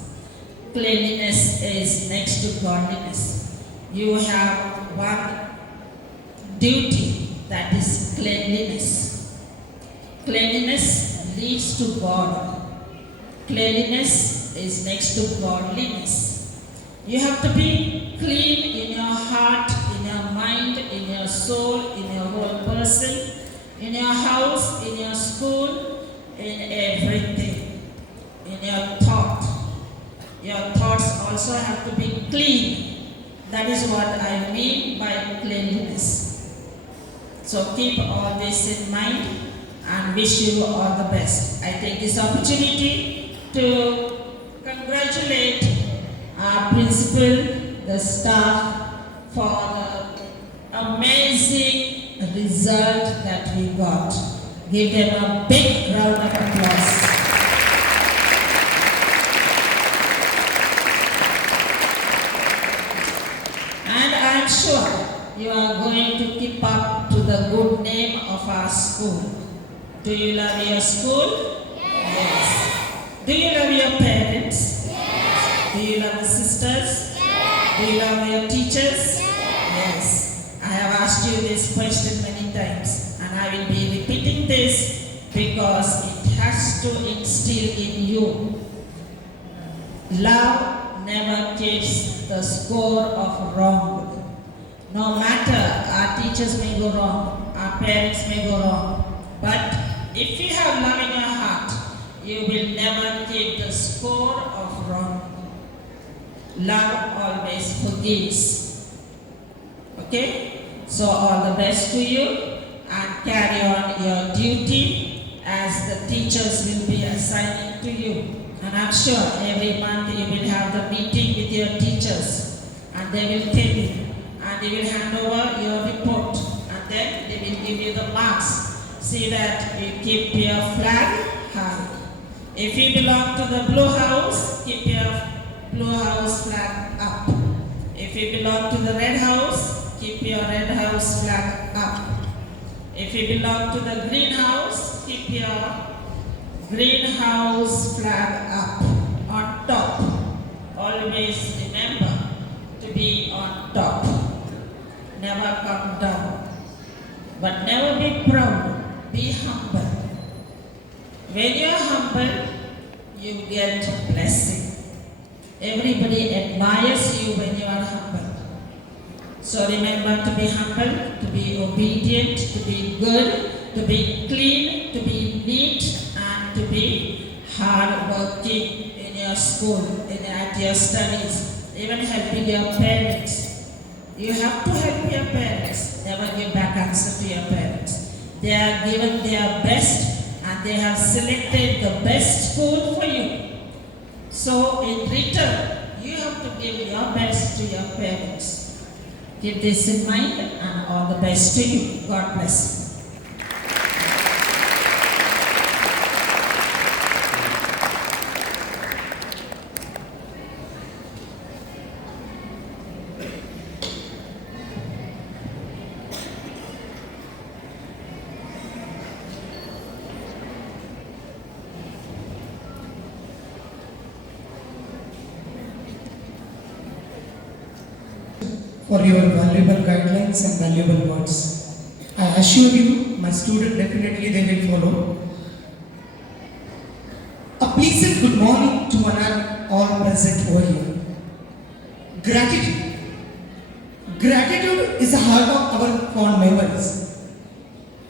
Cleanliness is next to godliness. You have one duty, that is cleanliness. Cleanliness leads to God. Cleanliness is next to godliness. You have to be clean in your heart, in your mind, in your soul, in your whole person, in your house, in your school, in everything, in your thought. Your thoughts also have to be clean. That is what I mean by cleanliness. So keep all this in mind and wish you all the best. I take this opportunity to congratulate our principal, the staff, for the amazing result that we got. Give them a big round of applause. And I'm sure you are going to keep up to the good name of our school. Do you love your school? Yes. Do you love your parents? Yes. Do you love the sisters? Yes. Do you love your teachers? Yes. I have asked you this question many times, and I will be repeating this because it has to instill in you. Love never keeps the score of wrong. No matter, our teachers may go wrong, our parents may go wrong, but if you have love in your heart, you will never keep the score of wrong. Love always forgives. Okay? So all the best to you, and carry on your duty as the teachers will be assigning to you. And I'm sure every month you will have the meeting with your teachers, and they will tell you, and they will hand over your report, and then they will give you the marks. See that you keep your flag high. If you belong to the blue house, keep your blue house flag up. If you belong to the red house, keep your red house flag up. If you belong to the green house, keep your greenhouse flag up, on top. Always remember to be on top. Never come down. But never be proud. Be humble. When you are humble, you get blessing. Everybody admires you when you are humble. So remember to be humble, to be obedient, to be good, to be clean, to be neat, and to be hard-working in your school, at your studies, even helping your parents. You have to help your parents. Never give back answer to your parents. They are given their best, and they have selected the best school for you. So in return, you have to give your best to your parents. Keep this in mind, and all the best to you. God bless you. For your valuable guidelines and valuable words. I assure you, my student definitely they will follow. A pleasant good morning to one and all present over here. Gratitude. Gratitude is the heart of our fond memories.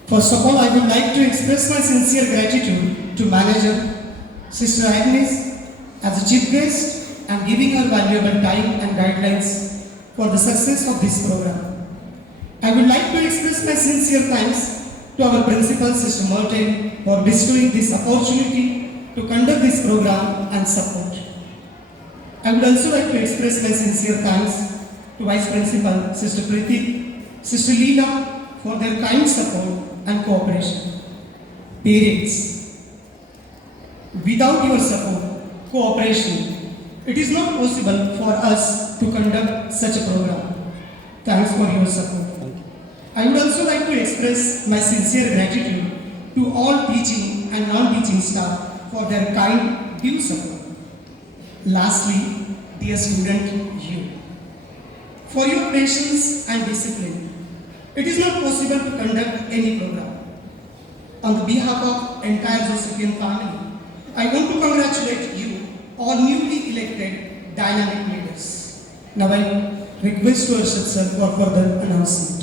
First of all, I would like to express my sincere gratitude to Manager Sister Agnes as a chief guest and giving her valuable time and guidelines for the success of this program. I would like to express my sincere thanks to our principal, Sister Martin, for bestowing this opportunity to conduct this program and support. I would also like to express my sincere thanks to Vice Principal, Sister Preeti, Sister Leela, for their kind support and cooperation. Parents, without your support, cooperation, it is not possible for us to conduct such a program. Thanks for your support. I would also like to express express my sincere gratitude to all teaching and non-teaching staff for their kind due support. Lastly, dear student, you, for your patience and discipline. It is not possible to conduct any program. On the behalf of entire Josephian family, I want to congratulate you, all newly elected dynamic leaders. Now I request to Arshad sir for further announcement.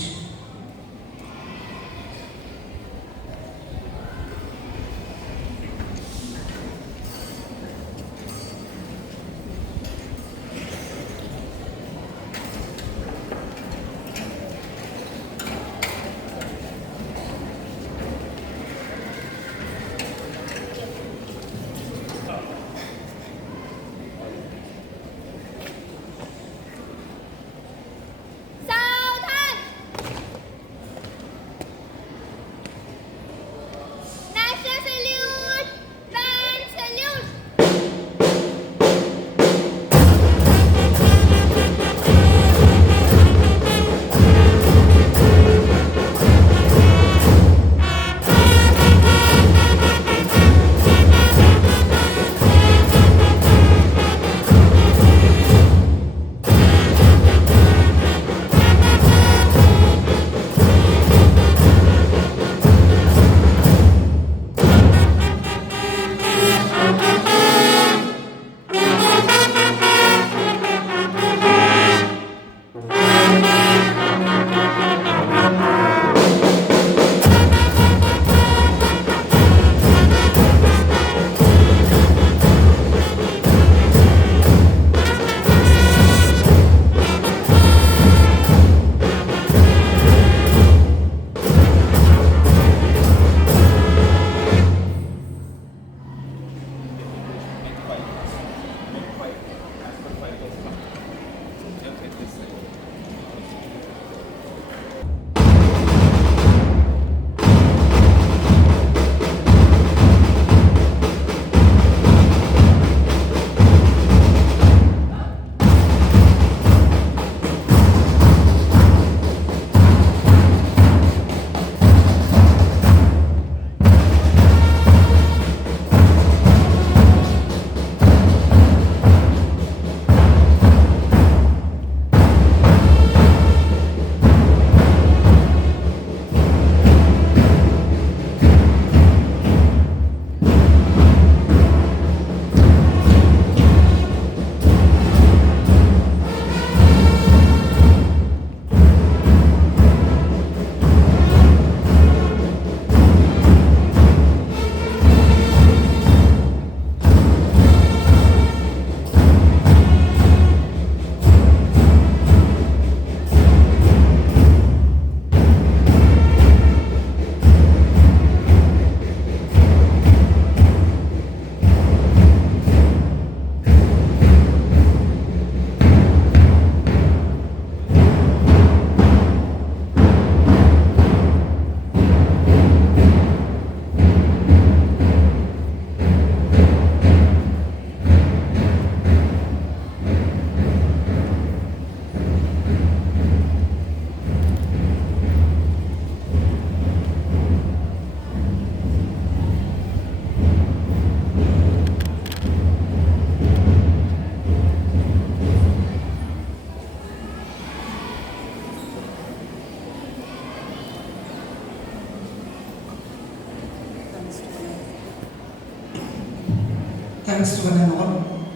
Thanks to one and all.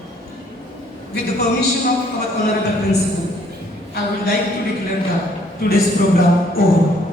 With the permission of our Honorable Principal, I would like to declare that today's program over.